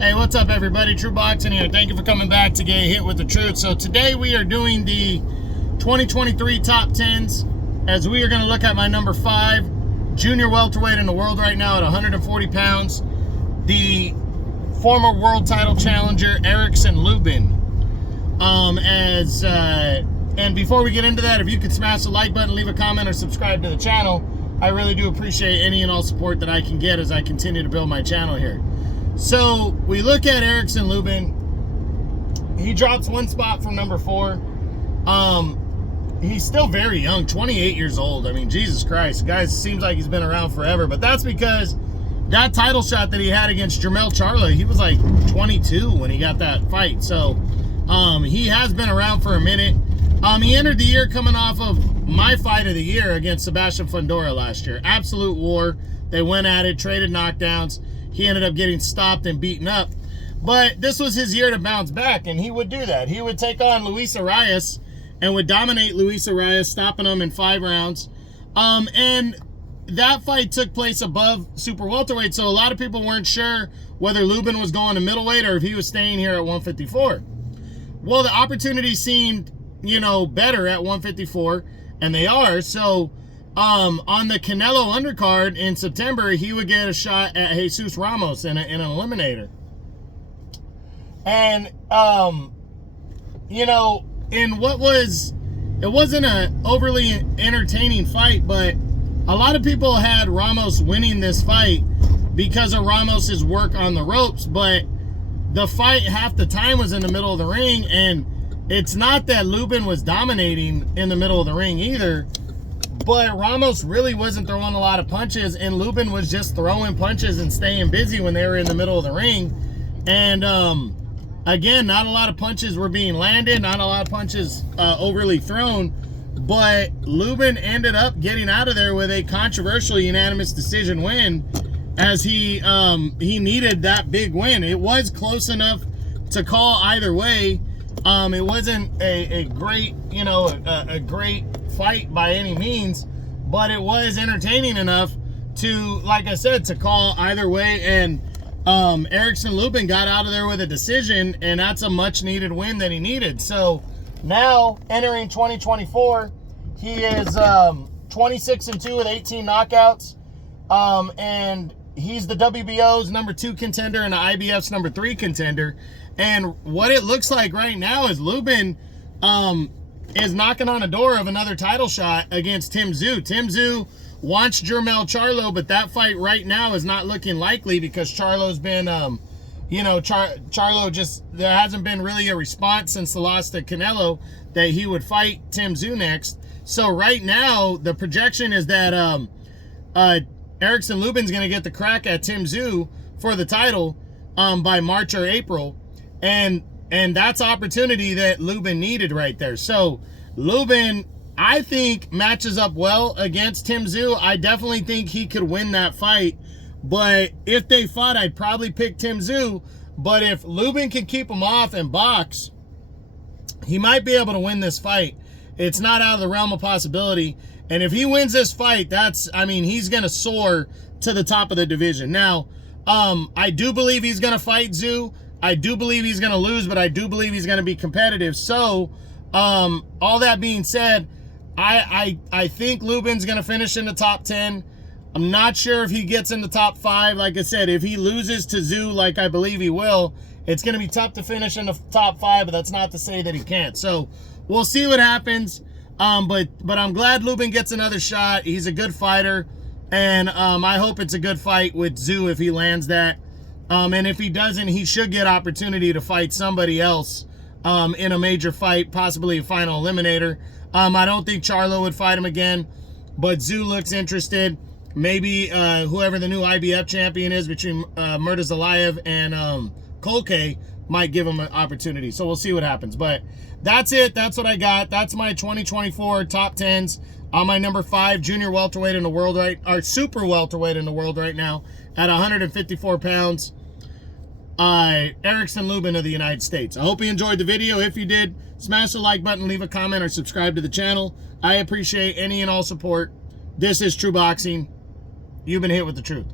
Hey, what's up everybody? True Boxing here. Thank you for coming back to get hit with the truth. So today we are doing the 2023 top 10s as we are going to look at my number 5 junior welterweight in the world right now at 140 pounds. The former world title challenger Erickson Lubin. And before we get into that, if you could smash the like button, leave a comment, or subscribe to the channel, I really do appreciate any and all support that I can get as I continue to build my channel here. So we look at Erickson Lubin. He drops one spot from number 4. He's still very young, 28 years old. I mean, Jesus Christ, the guy seems like he's been around forever, but that's because that title shot that he had against Jermell Charlo, he was like 22 when he got that fight. So he has been around for a minute. He entered the year coming off of my fight of the year against Sebastian Fundora last year. Absolute war. They went at it, traded knockdowns. He ended up getting stopped and beaten up. But this was his year to bounce back, and he would do that. He would take on Luis Arias and would dominate Luis Arias, stopping him in 5 rounds. And that fight took place above super welterweight, so a lot of people weren't sure whether Lubin was going to middleweight or if he was staying here at 154. Well, the opportunity seemed, better at 154, and they are. So on the Canelo undercard in September, he would get a shot at Jesus Ramos in an eliminator. And, it wasn't an overly entertaining fight, but a lot of people had Ramos winning this fight because of Ramos's work on the ropes, but the fight half the time was in the middle of the ring, and it's not that Lubin was dominating in the middle of the ring either, but Ramos really wasn't throwing a lot of punches, and Lubin was just throwing punches and staying busy when they were in the middle of the ring. And again, not a lot of punches were being landed, not a lot of punches overly thrown, but Lubin ended up getting out of there with a controversial unanimous decision win, as he needed that big win. It was close enough to call either way. It wasn't a great, a great fight by any means, but it was entertaining enough to, like I said, to call either way. And Erickson Lubin got out of there with a decision, and that's a much needed win that he needed. So now entering 2024, he is 26-2 with 18 knockouts, and he's the WBO's number 2 contender and the IBF's number 3 contender. And what it looks like right now is Lubin is knocking on the door of another title shot against Tim Tszyu. Tim Tszyu wants Jermell Charlo, but that fight right now is not looking likely because Charlo's been, Charlo just, there hasn't been really a response since the loss to Canelo that he would fight Tim Tszyu next. So right now, the projection is that Erickson Lubin's going to get the crack at Tim Tszyu for the title by March or April. And that's opportunity that Lubin needed right there. So Lubin, I think, matches up well against Tim Tszyu. I definitely think he could win that fight. But if they fought, I'd probably pick Tim Tszyu. But if Lubin can keep him off and box, he might be able to win this fight. It's not out of the realm of possibility. And if he wins this fight, he's going to soar to the top of the division. Now, I do believe he's going to fight Tszyu. I do believe he's going to lose, but I do believe he's going to be competitive. So, all that being said, I think Lubin's going to finish in the top 10. I'm not sure if he gets in the top 5. Like I said, if he loses to Tszyu, like I believe he will, it's going to be tough to finish in the top 5, but that's not to say that he can't. So, we'll see what happens. But I'm glad Lubin gets another shot. He's a good fighter, and I hope it's a good fight with Tszyu if he lands that. And if he doesn't, he should get opportunity to fight somebody else in a major fight, possibly a final eliminator. I don't think Charlo would fight him again, but Tszyu looks interested. Maybe whoever the new IBF champion is between Murtazalayev and Kolke might give him an opportunity. So we'll see what happens. But that's it. That's what I got. That's my 2024 top 10s on my number 5 junior welterweight in the world, or super welterweight in the world right now at 154 pounds. Erickson Lubin of the United States. I hope you enjoyed the video. If you did, smash the like button, leave a comment, or subscribe to the channel. I appreciate any and all support. This is True Boxing. You've been hit with the truth.